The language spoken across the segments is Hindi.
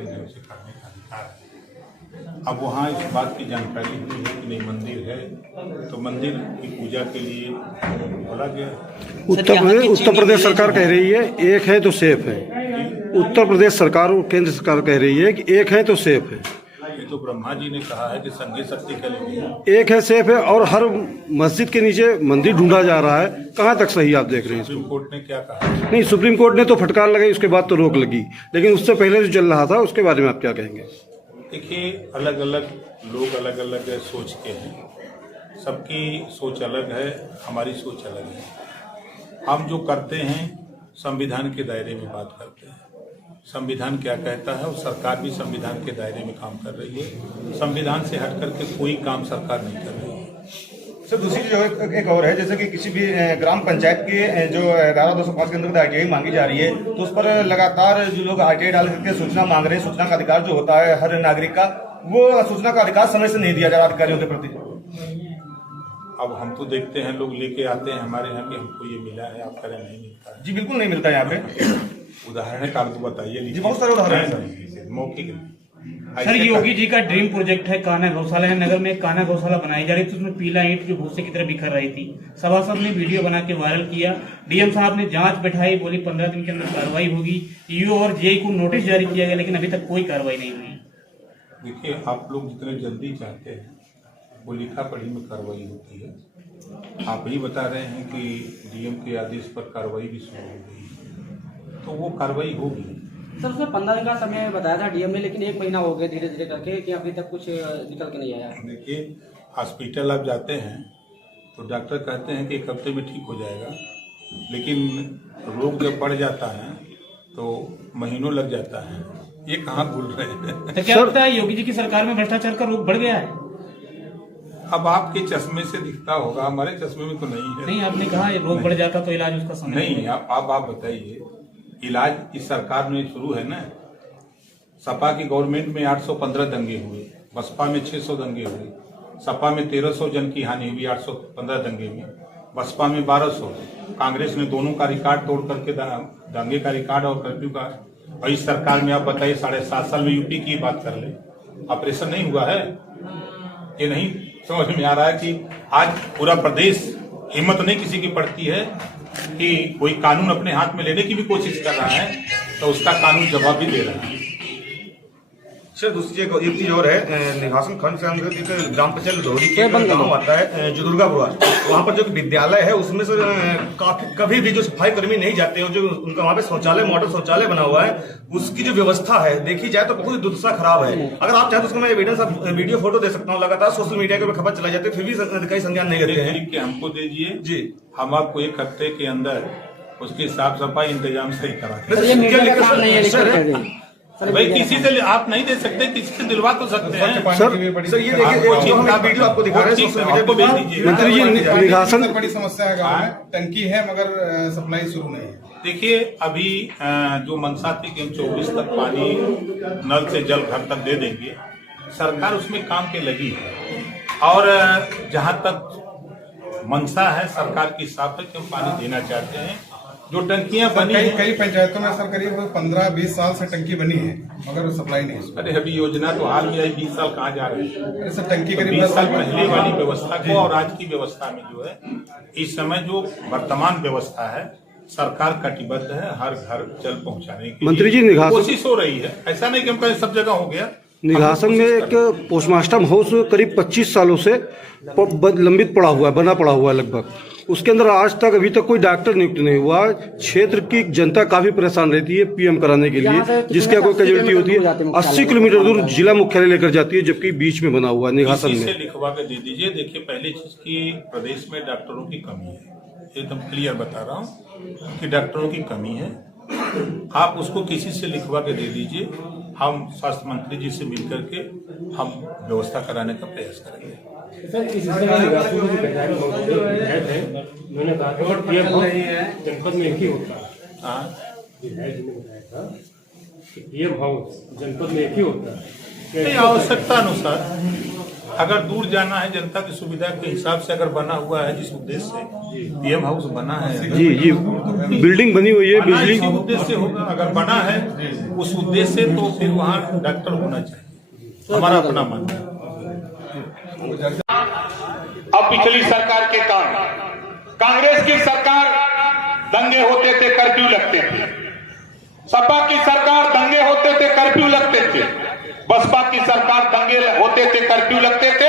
अपने ढंग से करने का अधिकार है। अब वहाँ इस बात की जानकारी हुई है कि नहीं मंदिर है, तो मंदिर की पूजा के लिए बोला गया। उत्तर प्रदेश सरकार कह रही है एक है तो सेफ है। उत्तर प्रदेश सरकार और केंद्र सरकार कह रही है कि एक है तो सेफ है। ये तो ब्रह्मा जी ने कहा है कि संगी शक्ति के लिए एक है सेफ है, और हर मस्जिद के नीचे मंदिर ढूंढा जा रहा है। कहाँ तक सही आप देख रहे हैं? सुप्रीम कोर्ट ने क्या कहा? नहीं, सुप्रीम कोर्ट ने तो फटकार लगाई, उसके बाद तो रोक लगी, लेकिन उससे पहले जो चल रहा था उसके बारे में आप क्या कहेंगे? देखिए, अलग अलग लोग अलग अलग सोच के हैं, सबकी सोच अलग है, हमारी सोच अलग है। हम जो करते हैं संविधान के दायरे में बात करते हैं। संविधान क्या कहता है, और सरकार भी संविधान के दायरे में काम कर रही है। संविधान से हट करके कोई काम सरकार नहीं कर रही है। सर दूसरी जो एक और है, जैसे कि किसी भी ग्राम पंचायत के जो 11/205 के अंतर्गत आरटीआई मांगी जा रही है, तो उस पर लगातार जो लोग आरटीआई डाल करके सूचना मांग रहे हैं। सूचना का अधिकार जो होता है हर नागरिक का, वो सूचना का अधिकार समय से नहीं दिया जा रहा अधिकारियों के प्रति। अब हम तो देखते हैं लोग लेके आते हैं हमारे यहाँ कि हमको ये मिला है, आप करें नहीं मिलता है। जी बिल्कुल नहीं मिलता है यहाँ पे। उदाहरण का आप तो बताइए। जी बहुत सारे उदाहरण हैं मौखिक। सर योगी जी का ड्रीम प्रोजेक्ट है कान्हा गौशाला है, नगर में कान्हा गौशाला बनाई जा रही थी, उसमें पीला ईंट जो भूसे की तरह बिखर रही थी। सभासद ने वीडियो बना के वायरल किया। डीएम साहब ने जांच बैठाई, बोली 15 दिन के अंदर कार्रवाई होगी। ईओ और जेई को नोटिस जारी किया गया, लेकिन अभी तक कोई कार्रवाई नहीं हुई। देखिए, आप लोग जितने जल्दी चाहते हैं वो लिखा पढ़ी में कार्रवाई होती है। आप ही बता रहे हैं कि डीएम के आदेश पर कार्रवाई भी शुरू हो गई है, तो वो कार्रवाई होगी। सर उसमें 15 दिन का समय बताया था डीएम ने, लेकिन 1 महीना हो गया धीरे धीरे करके कि अभी तक कुछ निकल के नहीं आया। देखिए, हॉस्पिटल आप जाते हैं तो डॉक्टर कहते हैं कि 1 हफ्ते में ठीक हो जाएगा, लेकिन रोग जब बढ़ जाता है तो महीनों लग जाता है। ये कहाँ भूल रहे हैं? तो क्या लगता है योगी जी की सरकार में भ्रष्टाचार का रोग बढ़ गया है? अब आपके चश्मे से दिखता होगा, हमारे चश्मे में तो नहीं है। नहीं, आपने कहा रोग बढ़ जाता तो इलाज उसका समय नहीं। आप बताइए, इलाज इस सरकार में शुरू है ना। सपा की गवर्नमेंट में 815 दंगे हुए, बसपा में 600 दंगे हुए, सपा में 1300 जन की हानि हुई 815 दंगे में, बसपा में 1200। कांग्रेस ने दोनों का रिकॉर्ड तोड़ करके दंगे का रिकॉर्ड और कर्फ्यू का। और इस सरकार में आप बताइए 7.5 साल में यूपी की बात कर ले, ऑपरेशन नहीं हुआ है। ये नहीं समझ में आ रहा है कि आज पूरा प्रदेश हिम्मत नहीं किसी की पड़ती है कि कोई कानून अपने हाथ में लेने की भी कोशिश कर रहा है, तो उसका कानून जवाब भी दे रहा है। सर दूसरी एक चीज और है, निघासन खंड से अंतर्गत एक ग्राम पंचायत लोहरी के गाँव आता है जो दुर्गापुरा, वहाँ पर जो विद्यालय है उसमें से कभी भी जो सफाई कर्मी नहीं जाते हैं, जो उनका वहाँ पे शौचालय मॉडल शौचालय बना हुआ है, उसकी जो व्यवस्था है देखी जाए तो बहुत ही दुर्दशा खराब है। अगर आप चाहे तो उसका मैं एविडेंस वीडियो फोटो दे सकता हूँ। लगातार सोशल मीडिया के ऊपर खबर चलाई जाती है, फिर भी अधिकारी संज्ञान नहीं करते हैं। हमको दीजिए जी, हम आपको 1 हफ्ते के अंदर उसकी साफ सफाई इंतजाम सही करा सर भाई किसी से आप नहीं दे सकते, किसी से दिलवा तो सकते हैं। सर ये देखिए जो हम वीडियो आपको दिखा रहे हैं सोशल मीडिया को भेज दीजिए। मंत्री जी, निघासन बड़ी समस्या है गाँव में, टंकी है मगर सप्लाई शुरू नहीं है। देखिए, अभी जो मंशा थी कि हम 24 तक पानी नल से जल घर तक दे देंगे, सरकार उसमें काम पे लगी है। और जहां तक मंशा है सरकार की साफ है कि हम पानी देना चाहते हैं। जो टंकियां बनी कई पंचायतों में सर करीब 15-20 साल से टंकी बनी है मगर सप्लाई नहीं है। अरे अभी योजना तो हाल में आई, 20 साल कहाँ जा रहे हैं? सर टंकी करीब 20 साल पहले वाली व्यवस्था को और आज की व्यवस्था में जो है, इस समय जो वर्तमान व्यवस्था है, सरकार कटिबद्ध है हर घर जल पहुंचाने की मंत्री जी, कोशिश हो रही है। ऐसा नहीं कि हम कहें सब जगह हो गया। निघासन में एक पोस्टमास्टर हाउस करीब 25 सालों से लंबित पड़ा हुआ है, बना पड़ा हुआ है लगभग। उसके अंदर आज तक अभी तक कोई डॉक्टर नियुक्त नहीं हुआ। क्षेत्र की जनता काफी परेशान रहती है पीएम कराने के लिए, जिसकी कोई कैजुअलिटी होती है 80 किलोमीटर दूर जिला मुख्यालय लेकर जाती है, जबकि बीच में बना हुआ है निघासन में। लिखवा के दे दीजिए। देखिए, पहली चीज की प्रदेश में डॉक्टरों की कमी है, एकदम क्लियर बता रहा हूँ कि डॉक्टरों की कमी है। आप उसको किसी से लिखवा के दे दीजिए, हम स्वास्थ्य मंत्री जी से मिलकर के हम व्यवस्था कराने का प्रयास करेंगे। सर इस उन्होंने कहा था जनपद में एक ही होता है। विधायक जी ने बताया था कि पीएम हाउस जनपद में एक ही होता है, नहीं, आवश्यकता अनुसार अगर दूर जाना है जनता की सुविधा के हिसाब से अगर बना हुआ है जिस उद्देश्य से पीएम हाउस बना है, जी जी बिल्डिंग बनी हुई है, बना बिजली इसी उद्देश्य से होगा। अगर बना है उस उद्देश्य से तो फिर वहाँ डॉक्टर होना चाहिए, हमारा अपना मानना है। अब पिछली सरकार के काम, कांग्रेस की सरकार दंगे होते थे, कर्फ्यू लगते थे। सपा की सरकार दंगे होते थे, कर्फ्यू लगते थे। बसपा की सरकार दंगे होते थे, कर्फ्यू लगते थे।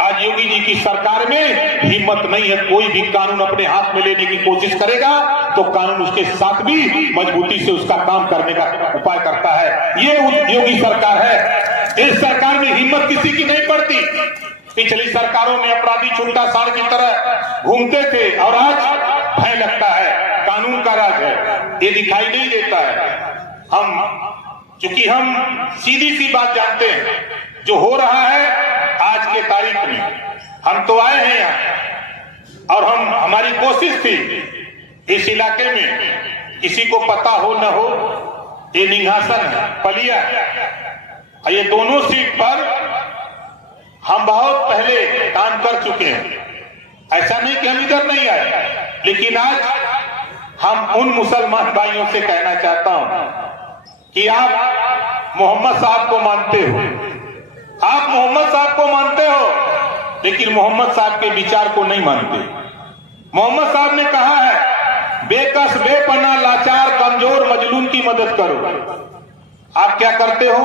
आज योगी जी की सरकार में हिम्मत नहीं है, कोई भी कानून अपने हाथ में लेने की कोशिश करेगा तो कानून उसके साथ भी मजबूती से उसका काम करने का उपाय करता है। ये योगी सरकार है। इस सरकार में हिम्मत किसी की नहीं पड़ती। पिछली सरकारों में अपराधी छुट्टा साड़ की तरह घूमते थे और आज भय लगता है, कानून का राज है, ये दिखाई नहीं देता है। चूंकि हम सीधी सी बात जानते हैं, जो हो रहा है आज के तारीख में, हम तो आए हैं यहाँ और हमारी कोशिश थी इस इलाके में किसी को पता हो न हो, ये निघासन है, पलिया है। ये दोनों सीट पर हम बहुत पहले काम कर चुके हैं। ऐसा नहीं कि हम इधर नहीं आए, लेकिन आज हम उन मुसलमान भाइयों से कहना चाहता हूं कि आप मोहम्मद साहब को मानते हो, आप मोहम्मद साहब को मानते हो, लेकिन मोहम्मद साहब के विचार को नहीं मानते। मोहम्मद साहब ने कहा है, बेकस बेपनाह लाचार कमजोर मजलूम की मदद करो। आप क्या करते हो?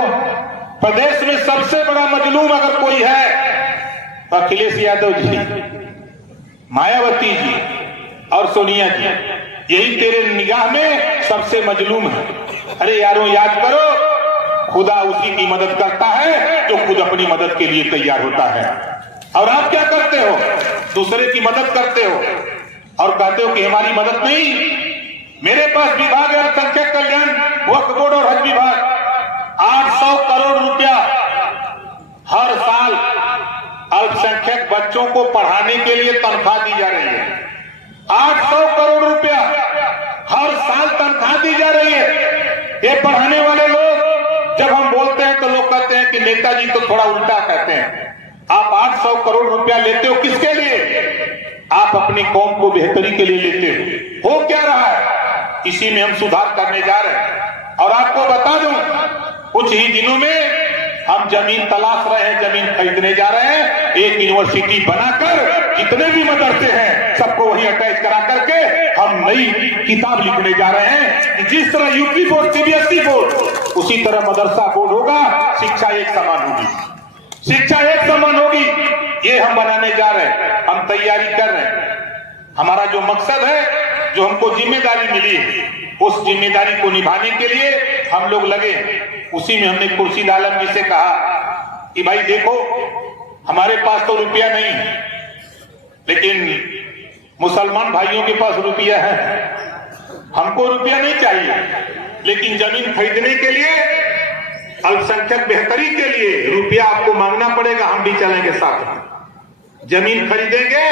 प्रदेश में सबसे बड़ा मजलूम अगर कोई है तो अखिलेश यादव जी, मायावती जी और सोनिया जी, यही तेरे निगाह में सबसे मजलूम है। अरे यारों, याद करो, खुदा उसी की मदद करता है जो खुद अपनी मदद के लिए तैयार होता है। और आप क्या करते हो? दूसरे की मदद करते हो और कहते हो कि हमारी मदद नहीं। मेरे पास विभाग है अल्पसंख्यक कल्याण, वक्फ बोर्ड और हज विभाग, 800 करोड़ रुपया हर साल अल्पसंख्यक बच्चों को पढ़ाने के लिए तनख्वाह दी जा रही है। 800 करोड़ रुपया हर साल तनख्वाह दी जा रही है। ये पढ़ाने वाले लोग जब हम बोलते हैं तो लोग कहते हैं कि नेताजी तो थोड़ा उल्टा कहते हैं। आप 800 करोड़ रुपया लेते हो किसके लिए? आप अपनी कौम को बेहतरी के लिए लेते हो क्या रहा है? इसी में हम सुधार करने जा रहे हैं। और आपको बता दूं, कुछ ही दिनों में हम जमीन तलाश रहे हैं, जमीन खरीदने जा रहे हैं। एक यूनिवर्सिटी बनाकर जितने भी मदरसे हैं सबको वहीं अटैच करा करके हम नई किताब लिखने जा रहे हैं कि जिस तरह यूपी बोर्ड, सीबीएसई बोर्ड, उसी तरह मदरसा बोर्ड होगा। शिक्षा एक समान होगी, शिक्षा एक समान होगी। ये हम बनाने जा रहे हैं, हम तैयारी कर रहे हैं। हमारा जो मकसद है, जो हमको जिम्मेदारी मिली है, उस जिम्मेदारी को निभाने के लिए हम लोग लगे। उसी में हमने खुर्शीद आलम जी से कहा कि भाई देखो, हमारे पास तो रुपया नहीं है, लेकिन मुसलमान भाइयों के पास रुपया है। हमको रुपया नहीं चाहिए, लेकिन जमीन खरीदने के लिए, अल्पसंख्यक बेहतरी के लिए रुपया आपको मांगना पड़ेगा। हम भी चलेंगे साथ में, जमीन खरीदेंगे,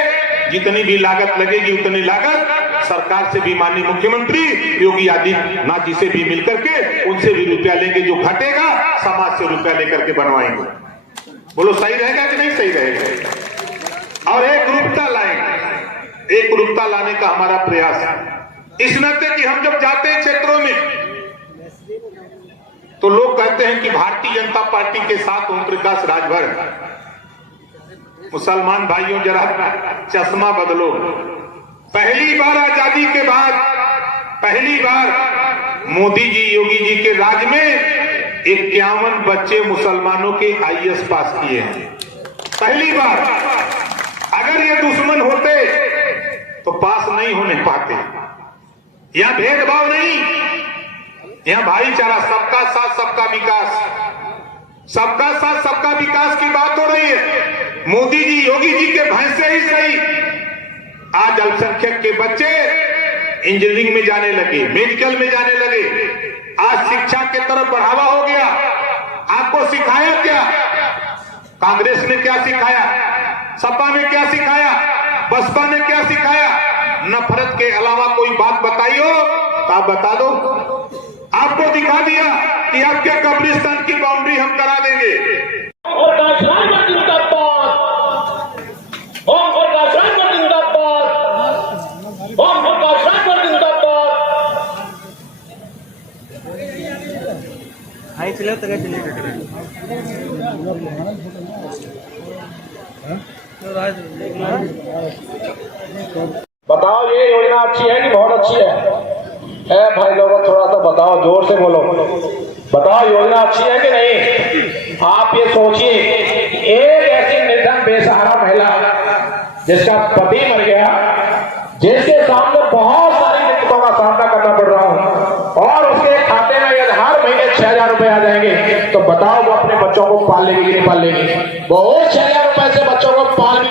जितनी भी लागत लगेगी उतनी लागत सरकार से भी, माननीय मुख्यमंत्री योगी आदित्यनाथ जी से भी मिलकर के उनसे भी रुपया लेंगे। जो घटेगा समाज से रुपया लेकर के बनवाएंगे। बोलो सही रहेगा कि नहीं सही रहेगा? और एक रूपता लाएंगे, एक रूपता लाने का हमारा प्रयास है। इस नाते कि हम जब जाते हैं क्षेत्रों में तो लोग कहते हैं कि भारतीय जनता पार्टी के साथ ओम प्रकाश राजभर। मुसलमान भाइयों, जरा चश्मा बदलो। पहली बार आजादी के बाद, पहली बार मोदी जी, योगी जी के राज में 51 बच्चे मुसलमानों के आईएएस पास किए हैं। पहली बार। अगर ये दुश्मन होते तो पास नहीं होने पाते। यहां भेदभाव नहीं, यहां भाईचारा, सबका साथ सबका विकास, सबका साथ सबका विकास की बात हो रही है। मोदी जी, योगी जी के भय से ही सही आज अल्पसंख्यक के बच्चे इंजीनियरिंग में जाने लगे, मेडिकल में जाने लगे। आज शिक्षा की तरफ बढ़ावा हो गया। आपको सिखाया क्या? कांग्रेस ने क्या सिखाया? सपा ने क्या सिखाया? बसपा ने क्या सिखाया? नफरत के अलावा कोई बात बताई हो तो आप बता दो। आपको दिखा दिया कि आपके कब्रिस्तान की बाउंड्री हम करा देंगे। और जिंदाबाद, ओम प्रकाश राज जिंदाबाद, ओम प्रकाश राज जिंदाबाद। हाई चले तो चले बताओ ये योजना अच्छी है कि बहुत अच्छी है भाई लोगों थोड़ा सा बताओ, जोर से बोलो, बताओ योजना अच्छी है कि नहीं। आप ये सोचिए, एक ऐसी निर्धन बेसहारा महिला जिसका पति मर गया, जिसके सामने बहुत सारी दिक्कतों का सामना करना पड़ रहा हो, और उसके खाते में यदि हर महीने 6,000 रुपए आ जाएंगे, तो बताओ वो अपने बच्चों को पाल लेगी कि नहीं पाल लेगी। वो 6,000 रुपए से बच्चों को